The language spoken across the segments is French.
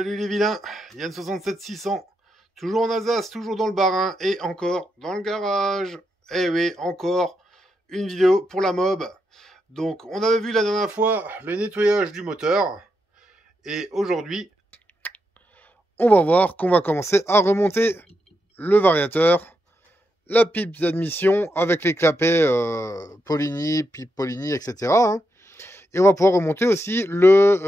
Salut les vilains, Yann 67600, toujours en Alsace, toujours dans le Bas-Rhin et encore dans le garage. Eh oui, encore une vidéo pour la mob. Donc on avait vu la dernière fois le nettoyage du moteur et aujourd'hui on va voir qu'on va commencer à remonter le variateur, la pipe d'admission avec les clapets Poligny, pipe Poligny, etc. hein. Et on va pouvoir remonter aussi le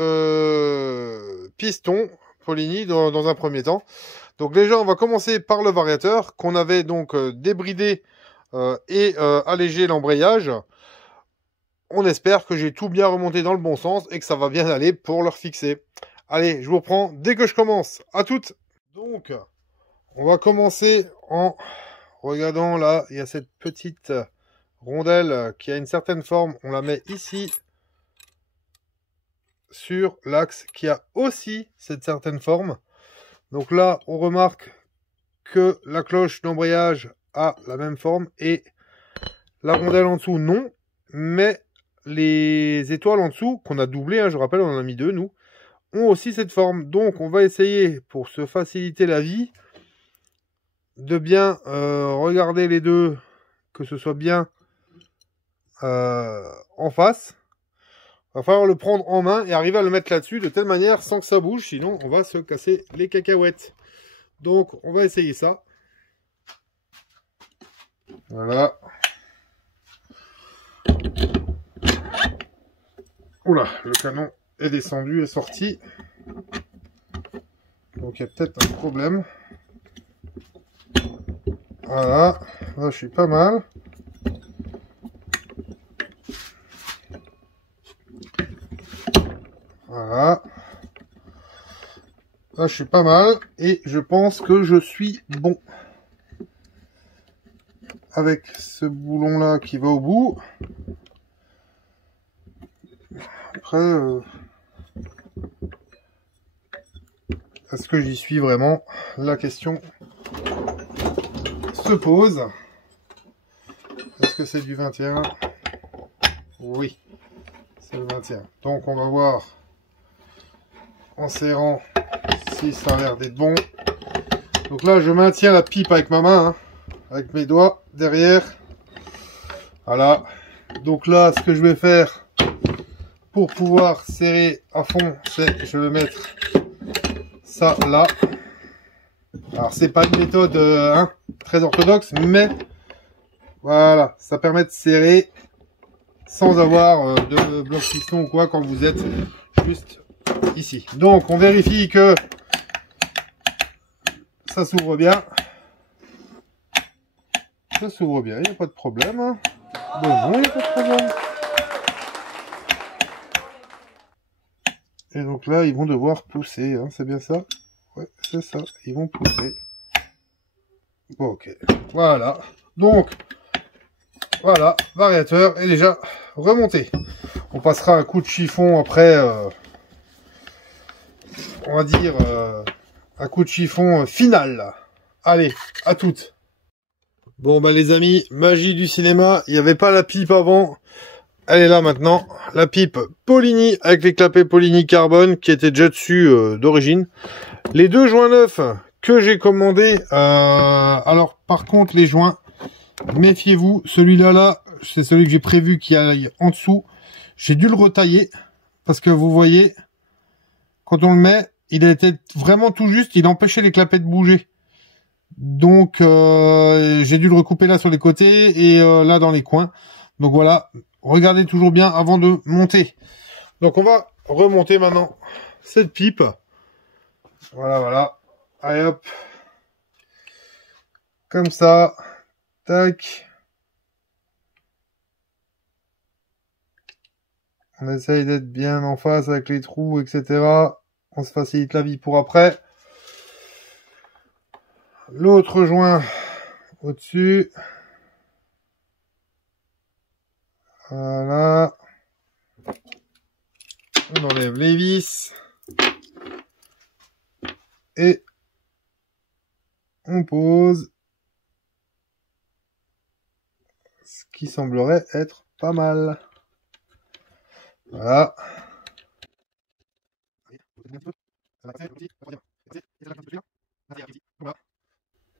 piston Poligny dans un premier temps. Donc déjà, on va commencer par le variateur qu'on avait donc débridé et allégé l'embrayage. On espère que j'ai tout bien remonté dans le bon sens et que ça va bien aller pour le refixer. Allez, je vous reprends dès que je commence. À toutes. Donc, on va commencer en regardant là, il y a cette petite rondelle qui a une certaine forme. On la met ici sur l'axe qui a aussi cette certaine forme. Donc là, on remarque que la cloche d'embrayage a la même forme et la rondelle en dessous, non. Mais les étoiles en dessous, qu'on a doublé, hein, je rappelle, on en a mis deux, nous, ont aussi cette forme. Donc, on va essayer, pour se faciliter la vie, de bien regarder les deux, que ce soit bien en face. Il va falloir le prendre en main et arriver à le mettre là-dessus de telle manière sans que ça bouge, sinon on va se casser les cacahuètes. Donc on va essayer ça. Voilà. Oula, le canon est descendu et sorti. Donc il y a peut-être un problème. Voilà, là je suis pas mal. Voilà. Là, je suis pas mal et je pense que je suis bon. Avec ce boulon-là qui va au bout. Après, est-ce que j'y suis vraiment? La question se pose. Est-ce que c'est du 21? Oui, c'est le 21. Donc, on va voir en serrant si ça a l'air d'être bon. Donc là, je maintiens la pipe avec ma main, hein, avec mes doigts derrière. Voilà. Donc là, ce que je vais faire pour pouvoir serrer à fond, c'est je vais mettre ça là. Alors, c'est pas une méthode très orthodoxe, mais voilà, ça permet de serrer sans avoir de bloc piston ou quoi quand vous êtes juste ici. Donc, on vérifie que ça s'ouvre bien. Ça s'ouvre bien, il n'y a pas de problème. Bon, non, il n'y a pas de problème. Et donc là, ils vont devoir pousser, hein, c'est bien ça? Ouais, c'est ça, ils vont pousser. Bon, ok, voilà. Donc, voilà, variateur est déjà remonté. On passera un coup de chiffon après, on va dire, un coup de chiffon final. Allez, à toutes. Bon, bah les amis, magie du cinéma, il n'y avait pas la pipe avant. Elle est là maintenant, la pipe Poligny avec les clapets Poligny carbone qui étaient déjà dessus d'origine. Les deux joints neufs que j'ai commandés, alors par contre les joints, méfiez-vous, celui-là, c'est celui que j'ai prévu qui aille en dessous. J'ai dû le retailler parce que vous voyez, quand on le met, il était vraiment tout juste, il empêchait les clapets de bouger. Donc j'ai dû le recouper là sur les côtés et là dans les coins. Donc voilà, regardez toujours bien avant de monter. Donc on va remonter maintenant cette pipe. Voilà, voilà. Allez hop. Comme ça. Tac. On essaye d'être bien en face avec les trous, etc. On se facilite la vie pour après. L'autre joint au-dessus. Voilà. On enlève les vis. Et on pose ce qui semblerait être pas mal. Voilà.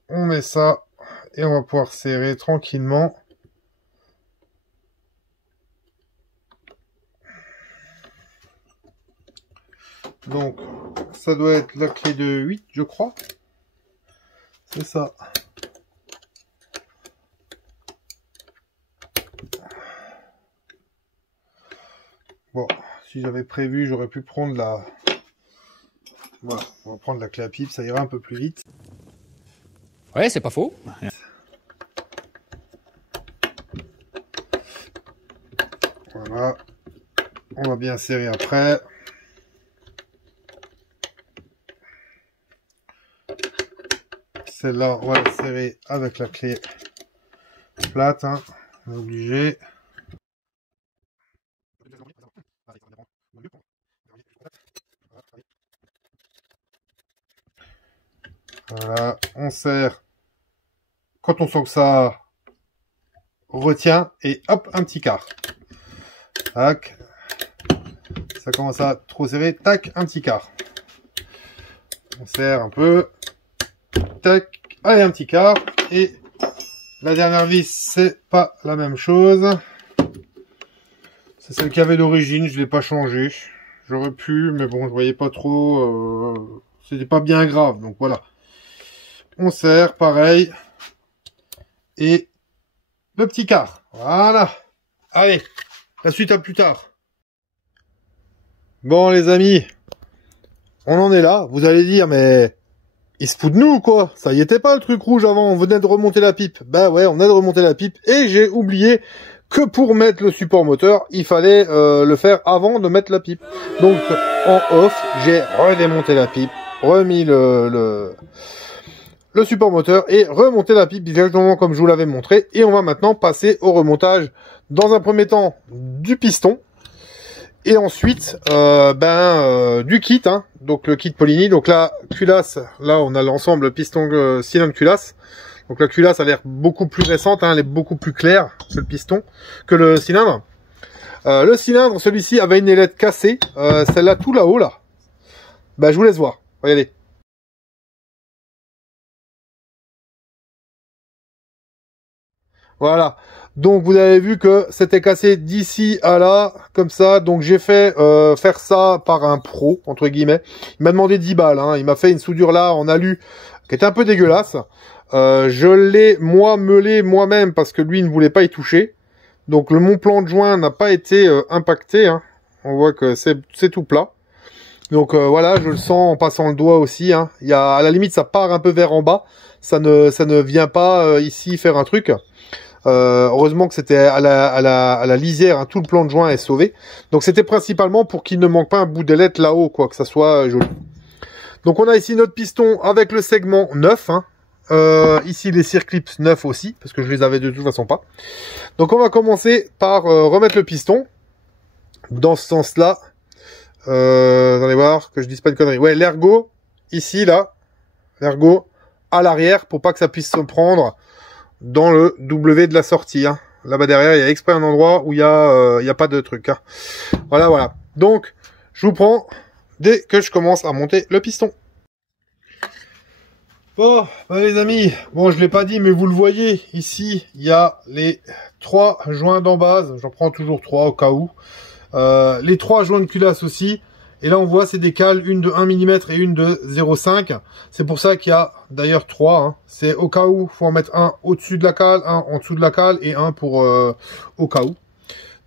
On met ça et on va pouvoir serrer tranquillement. Donc, ça doit être la clé de 8, je crois. C'est ça. Bon, si j'avais prévu, j'aurais pu prendre la... Voilà, on va prendre la clé à pipe, ça ira un peu plus vite. Ouais, c'est pas faux. Voilà. On va bien serrer après. Celle-là, on va la serrer avec la clé plate, hein. On est obligé. Voilà, on serre. Quand on sent que ça retient, et hop, un petit quart. Tac. Ça commence à trop serrer, tac, un petit quart. On serre un peu. Tac, allez, un petit quart. Et la dernière vis, c'est pas la même chose. C'est celle qu'il y avait d'origine, je l'ai pas changé. J'aurais pu, mais bon, je voyais pas trop. C'était pas bien grave, donc voilà. On serre, pareil. Et le petit quart. Voilà. Allez, la suite à plus tard. Bon, les amis, on en est là. Vous allez dire, mais il se fout de nous ou quoi? Ça y était pas le truc rouge avant, on venait de remonter la pipe. Ben ouais, on venait de remonter la pipe et j'ai oublié que pour mettre le support moteur, il fallait le faire avant de mettre la pipe. Donc en off, j'ai redémonté la pipe, remis le support moteur et remonté la pipe exactement comme je vous l'avais montré. Et on va maintenant passer au remontage dans un premier temps du piston. Et ensuite, du kit, hein, donc le kit Polini. Donc la culasse, là on a l'ensemble piston cylindre culasse. Donc la culasse a l'air beaucoup plus récente, hein, elle est beaucoup plus claire sur le piston que le cylindre. Le cylindre, celui-ci avait une ailette cassée, celle-là tout là-haut là. Bah je vous laisse voir, regardez. Voilà. Donc vous avez vu que c'était cassé d'ici à là, comme ça. Donc j'ai fait faire ça par un pro, entre guillemets. Il m'a demandé 10 balles. Hein. Il m'a fait une soudure là en alu qui était un peu dégueulasse. Je l'ai moi meulé moi-même parce que lui il ne voulait pas y toucher. Donc mon plan de joint n'a pas été impacté. Hein. On voit que c'est tout plat. Donc voilà, je le sens en passant le doigt aussi. Hein. Il y a, à la limite ça part un peu vers en bas. Ça ne vient pas ici faire un truc. Heureusement que c'était à la lisière, hein, tout le plan de joint est sauvé. Donc c'était principalement pour qu'il ne manque pas un bout d'ailette là-haut, quoi, que ça soit joli. Donc on a ici notre piston avec le segment 9. Hein. Ici les circlips 9 aussi, parce que je les avais de toute façon pas. Donc on va commencer par remettre le piston dans ce sens-là. Allez voir que je dise pas de conneries. Ouais, l'ergot ici là, l'ergot à l'arrière pour pas que ça puisse se prendre dans le W de la sortie. Hein. Là-bas derrière, il y a exprès un endroit où il y a pas de truc. Hein. Voilà, voilà. Donc, je vous prends dès que je commence à monter le piston. Bon, bah les amis, bon, je l'ai pas dit, mais vous le voyez, ici, il y a les 3 joints d'embase. J'en prends toujours 3 au cas où. Les 3 joints de culasse aussi. Et là, on voit, c'est des cales, une de 1 mm et une de 0,5. C'est pour ça qu'il y a d'ailleurs 3. Hein. C'est au cas où, faut en mettre un au-dessus de la cale, un en dessous de la cale et un pour au cas où.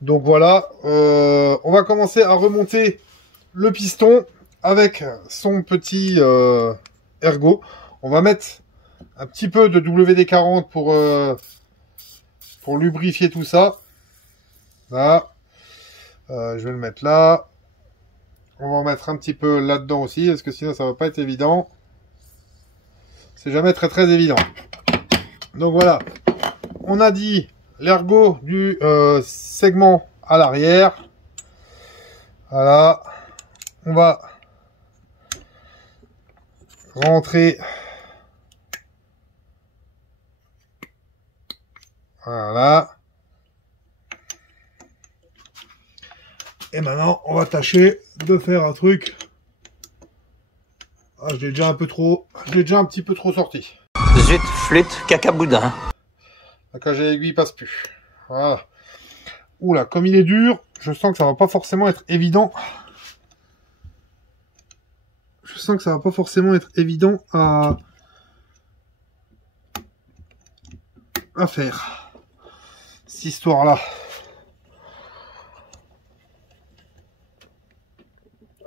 Donc voilà, on va commencer à remonter le piston avec son petit ergot. On va mettre un petit peu de WD-40 pour lubrifier tout ça. Là, je vais le mettre là. On va en mettre un petit peu là-dedans aussi, parce que sinon ça va pas être évident. C'est jamais très très évident. Donc voilà, on a dit l'ergot du segment à l'arrière. Voilà, on va rentrer. Voilà. Et maintenant, on va tâcher de faire un truc Ah, je l'ai déjà un peu trop... Je l'ai déjà un petit peu trop sorti. Zut, flûte, caca boudin. La cage à aiguille passe plus. Voilà. Oula, comme il est dur, je sens que ça va pas forcément être évident. Je sens que ça va pas forcément être évident à faire. Cette histoire-là.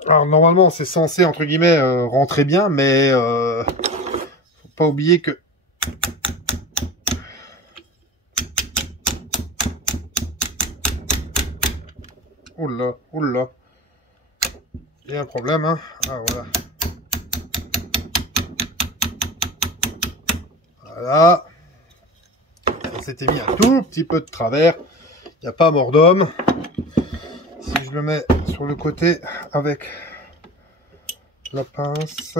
Alors normalement c'est censé entre guillemets rentrer bien, mais faut pas oublier que oula, oula, il y a un problème, hein. Ah voilà. Voilà. Ça s'était mis un tout petit peu de travers. Il n'y a pas mort d'homme. Si je le mets sur le côté avec la pince.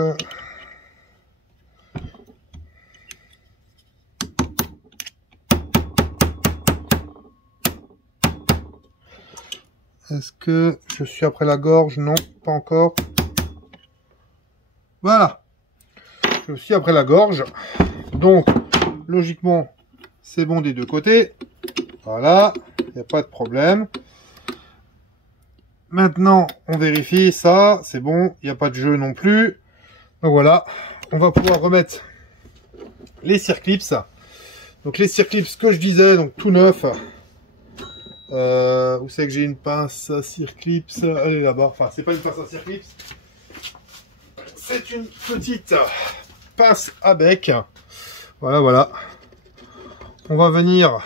Est-ce que je suis après la gorge? Non, pas encore. Voilà. Je suis après la gorge. Donc, logiquement, c'est bon des deux côtés. Voilà. Il n'y a pas de problème. Maintenant, on vérifie ça. C'est bon. Il n'y a pas de jeu non plus. Donc voilà. On va pouvoir remettre les circlips. Donc les circlips que je disais, donc tout neuf. Vous savez que j'ai une pince à circlips. Elle est là-bas. Enfin, c'est pas une pince à circlips. C'est une petite pince à bec. Voilà, voilà. On va venir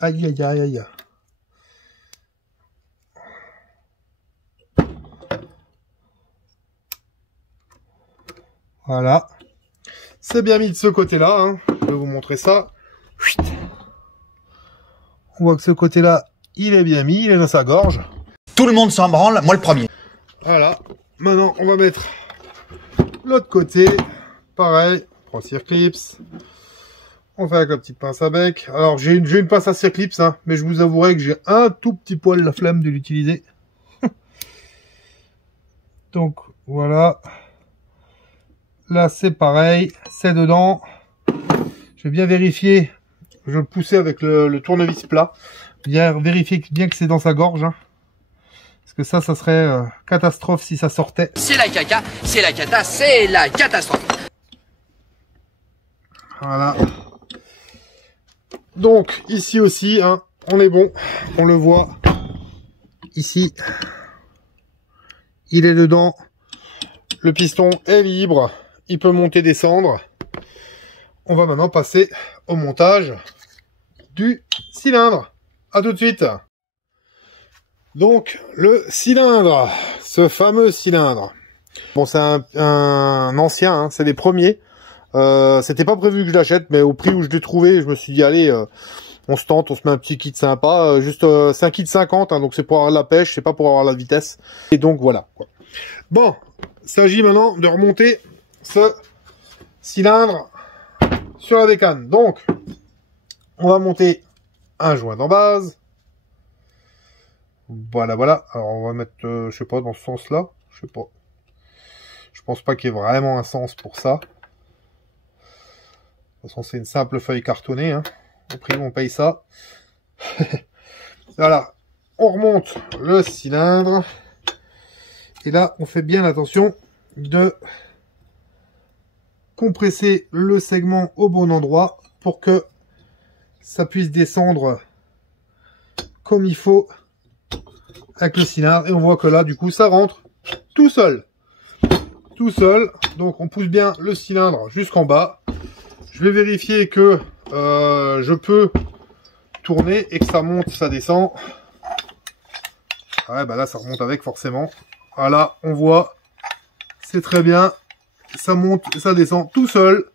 aïe, aïe, aïe, aïe. Voilà. C'est bien mis de ce côté-là. Hein. Je vais vous montrer ça. On voit que ce côté-là, il est bien mis. Il est dans sa gorge. Tout le monde s'en branle, moi le premier. Voilà. Maintenant, on va mettre l'autre côté. Pareil. On prend circlips. On fait avec la petite pince à bec. Alors, j'ai une pince à circlips, hein, mais je vous avouerai que j'ai un tout petit poil la flemme de l'utiliser. Donc, voilà. Là, c'est pareil. C'est dedans. Je vais bien vérifier. Je vais le pousser avec le tournevis plat. Bien vérifier bien que c'est dans sa gorge. Hein. Parce que ça serait catastrophe si ça sortait. C'est la caca, c'est la cata, c'est la catastrophe. Voilà. Donc, ici aussi, hein, on est bon. On le voit. Ici. Il est dedans. Le piston est libre. Il peut monter, descendre. On va maintenant passer au montage du cylindre. À tout de suite. Donc, le cylindre. Ce fameux cylindre. Bon, c'est un ancien, hein, c'est des premiers. C'était pas prévu que je l'achète, mais au prix où je l'ai trouvé, je me suis dit, allez, on se tente, on se met un petit kit sympa. C'est un kit 50, hein, donc c'est pour avoir la pêche, c'est pas pour avoir la vitesse. Et donc, voilà. Quoi. Bon, il s'agit maintenant de remonter ce cylindre sur la bécane. Donc, on va monter un joint d'en base. Voilà, voilà. Alors, on va mettre, je sais pas, dans ce sens-là. Je sais pas. Je pense pas qu'il y ait vraiment un sens pour ça. De toute façon, c'est une simple feuille cartonnée. Hein. Au prix où on paye ça. Voilà. On remonte le cylindre. Et là, on fait bien attention de compresser le segment au bon endroit pour que ça puisse descendre comme il faut avec le cylindre. Et on voit que là, du coup, ça rentre tout seul. Tout seul. Donc, on pousse bien le cylindre jusqu'en bas. Je vais vérifier que je peux tourner et que ça monte, ça descend. Ouais, bah là, ça remonte avec forcément. Voilà, on voit. C'est très bien. Ça monte, ça descend tout seul.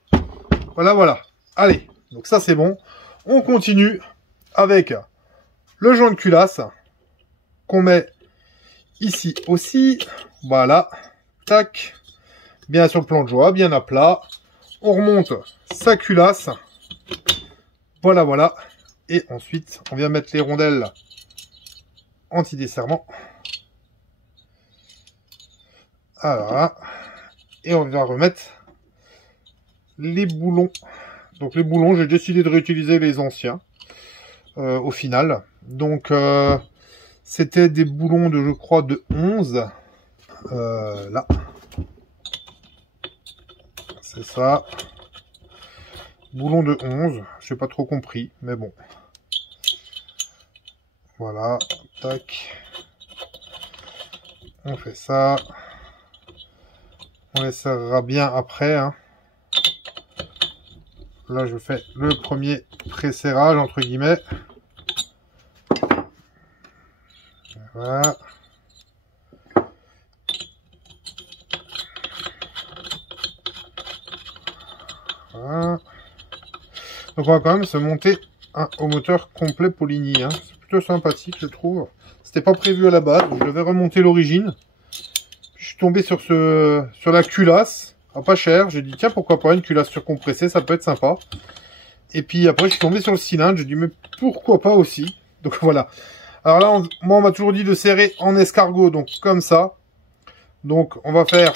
Voilà, voilà. Allez, donc ça c'est bon. On continue avec le joint de culasse qu'on met ici aussi. Voilà. Tac. Bien sur le plan de joie, bien à plat. On remonte sa culasse. Voilà, voilà. Et ensuite, on vient mettre les rondelles anti-desserrement. Alors là. Et on va remettre les boulons. Donc les boulons, j'ai décidé de réutiliser les anciens au final. Donc c'était des boulons de, je crois, de 11. Là. C'est ça. Boulons de 11. Je n'ai pas trop compris, mais bon. Voilà. Tac. On fait ça. On les serrera bien après. Hein. Là, je fais le premier pré-serrage, entre guillemets. Voilà. Voilà. Donc, on va quand même se monter au moteur complet Poligny. Hein. C'est plutôt sympathique, je trouve. C'était pas prévu à la base. Je devais remonter l'origine. Je suis tombé sur la culasse, pas cher. J'ai dit tiens, pourquoi pas une culasse surcompressée, ça peut être sympa. Et puis après je suis tombé sur le cylindre, j'ai dit mais pourquoi pas aussi. Donc voilà. Alors là moi on m'a toujours dit de serrer en escargot, donc comme ça. Donc on va faire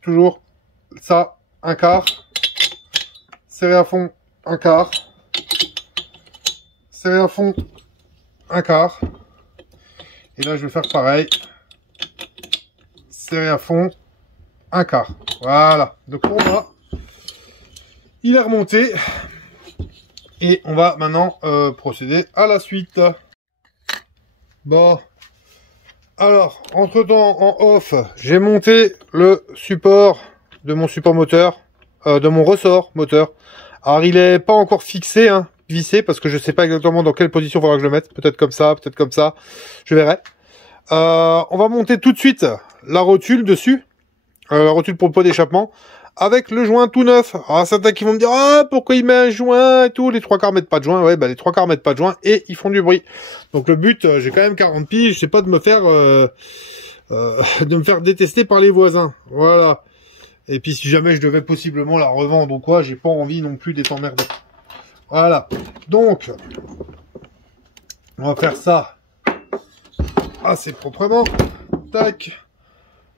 toujours ça, un quart, serrer à fond, un quart, serrer à fond, un quart. Et là je vais faire pareil. Serré à fond, un quart. Voilà. Donc pour moi, il est remonté. Et on va maintenant procéder à la suite. Bon. Alors, entre-temps, en off, j'ai monté le support de mon support moteur, de mon ressort moteur. Alors, il est pas encore fixé, hein, vissé, parce que je sais pas exactement dans quelle position il faudra que je le mette. Peut-être comme ça, peut-être comme ça. Je verrai. On va monter tout de suite la rotule dessus, la rotule pour le pot d'échappement, avec le joint tout neuf. Alors certains qui vont me dire ah pourquoi il met un joint et tout, les 3/4 mettent pas de joint. Ouais, bah les 3/4 mettent pas de joint et ils font du bruit. Donc le but, j'ai quand même 40 piges, c'est pas de me faire détester par les voisins. Voilà. Et puis si jamais je devais possiblement la revendre ou quoi, j'ai pas envie non plus d'être emmerdé. Voilà. Donc on va faire ça assez proprement. Tac.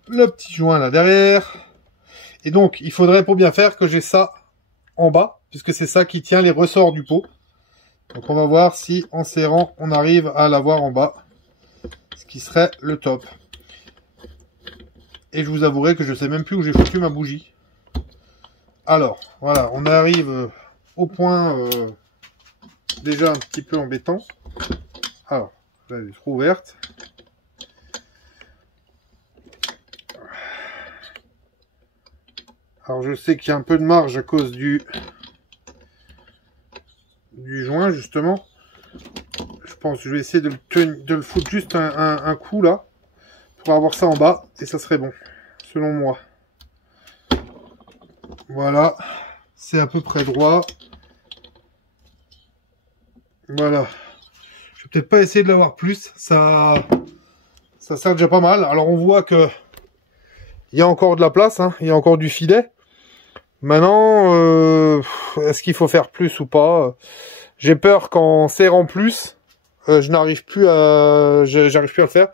Le petit joint là derrière. Et donc, il faudrait pour bien faire que j'ai ça en bas, puisque c'est ça qui tient les ressorts du pot. Donc, on va voir si en serrant, on arrive à l'avoir en bas. Ce qui serait le top. Et je vous avouerai que je sais même plus où j'ai foutu ma bougie. Alors, voilà, on arrive au point déjà un petit peu embêtant. Alors, là, elle est trop ouverte. Alors je sais qu'il y a un peu de marge à cause du joint justement. Je pense que je vais essayer de le foutre juste un coup là. Pour avoir ça en bas. Et ça serait bon. Selon moi. Voilà. C'est à peu près droit. Voilà. Je vais peut-être pas essayer de l'avoir plus. Ça sert déjà pas mal. Alors on voit que il y a encore de la place. Hein. Il y a encore du filet. Maintenant, est-ce qu'il faut faire plus ou pas? J'ai peur qu'en serrant plus, j'arrive plus à le faire.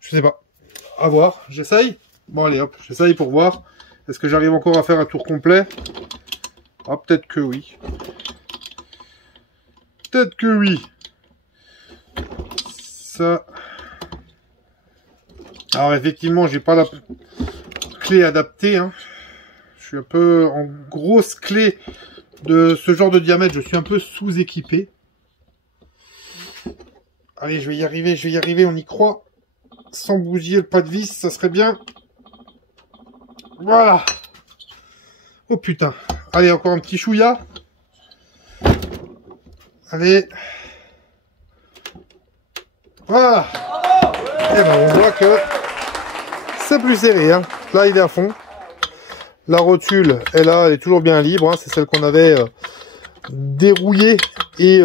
Je sais pas. À voir. J'essaye. Bon allez hop, j'essaye pour voir. Est-ce que j'arrive encore à faire un tour complet? Ah peut-être que oui. Peut-être que oui. Ça. Alors effectivement, j'ai pas la clé adaptée. Hein. Je suis un peu en grosse clé de ce genre de diamètre. Je suis un peu sous-équipé. Allez, je vais y arriver, on y croit. Sans bousiller le pas de vis, ça serait bien. Voilà. Oh putain. Allez, encore un petit chouïa. Allez. Voilà. Et ben on voit que c'est plus serré. Hein. Là, il est à fond. La rotule est là, elle est toujours bien libre. Hein. C'est celle qu'on avait dérouillée et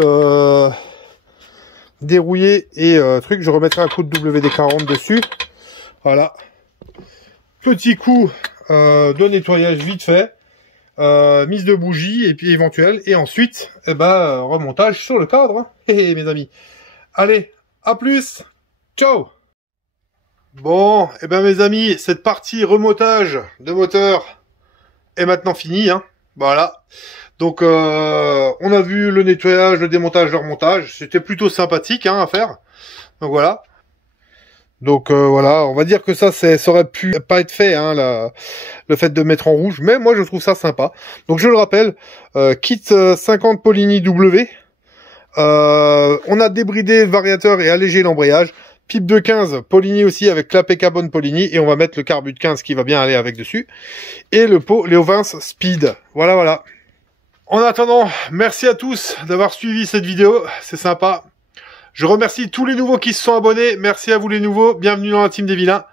truc. Je remettrai un coup de WD-40 dessus. Voilà. Petit coup de nettoyage vite fait. mise de bougie et puis éventuelle. Et ensuite, eh ben, remontage sur le cadre, hein. Mes amis. Allez, à plus. Ciao. Bon, eh ben mes amis, cette partie remontage de moteur est maintenant finie, hein. Voilà. Donc, on a vu le nettoyage, le démontage, le remontage. C'était plutôt sympathique, hein, à faire. Donc voilà. Donc voilà, on va dire que ça aurait pu pas être fait, hein, le fait de mettre en rouge, mais moi je trouve ça sympa. Donc je le rappelle, kit 50 Polini W, on a débridé le variateur et allégé l'embrayage, pipe de 15 Polini aussi avec clapet carbone Polini, et on va mettre le carbu de 15 qui va bien aller avec dessus, et le pot Léo Vince Speed, voilà. En attendant, merci à tous d'avoir suivi cette vidéo, c'est sympa. Je remercie tous les nouveaux qui se sont abonnés. Merci à vous les nouveaux. Bienvenue dans la team des vilains.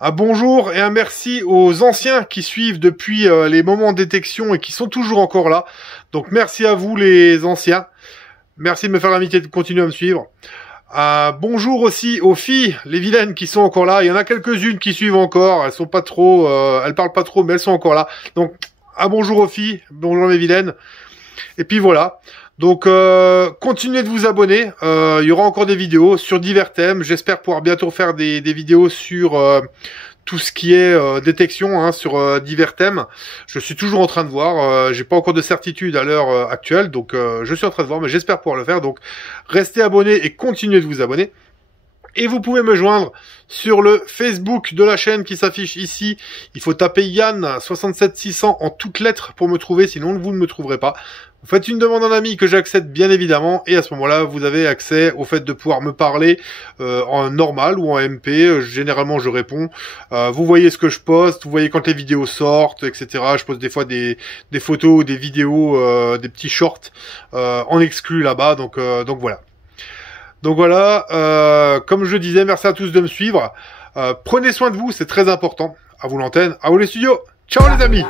Un bonjour et un merci aux anciens qui suivent depuis les moments de détection et qui sont toujours encore là. Donc merci à vous les anciens. Merci de me faire l'amitié de continuer à me suivre. Bonjour aussi aux filles, les vilaines qui sont encore là. Il y en a quelques-unes qui suivent encore. Elles sont pas trop, elles parlent pas trop, mais elles sont encore là. Donc un bonjour aux filles, bonjour mes vilaines. Et puis voilà. Donc continuez de vous abonner, il y aura encore des vidéos sur divers thèmes, j'espère pouvoir bientôt faire des vidéos sur tout ce qui est détection, hein, sur divers thèmes. Je suis toujours en train de voir, j'ai pas encore de certitude à l'heure actuelle, donc je suis en train de voir, mais j'espère pouvoir le faire, donc restez abonnés et continuez de vous abonner. Et vous pouvez me joindre sur le Facebook de la chaîne qui s'affiche ici. Il faut taper Yann 67600 en toutes lettres pour me trouver, sinon vous ne me trouverez pas. Vous faites une demande en ami que j'accepte bien évidemment, et à ce moment-là, vous avez accès au fait de pouvoir me parler en normal ou en MP. Généralement, je réponds. Vous voyez ce que je poste, vous voyez quand les vidéos sortent, etc. Je poste des fois des photos, des vidéos, des petits shorts en exclu là-bas. Donc voilà. Donc voilà, comme je disais, merci à tous de me suivre. Prenez soin de vous, c'est très important. À vous l'antenne, à vous les studios. Ciao les amis.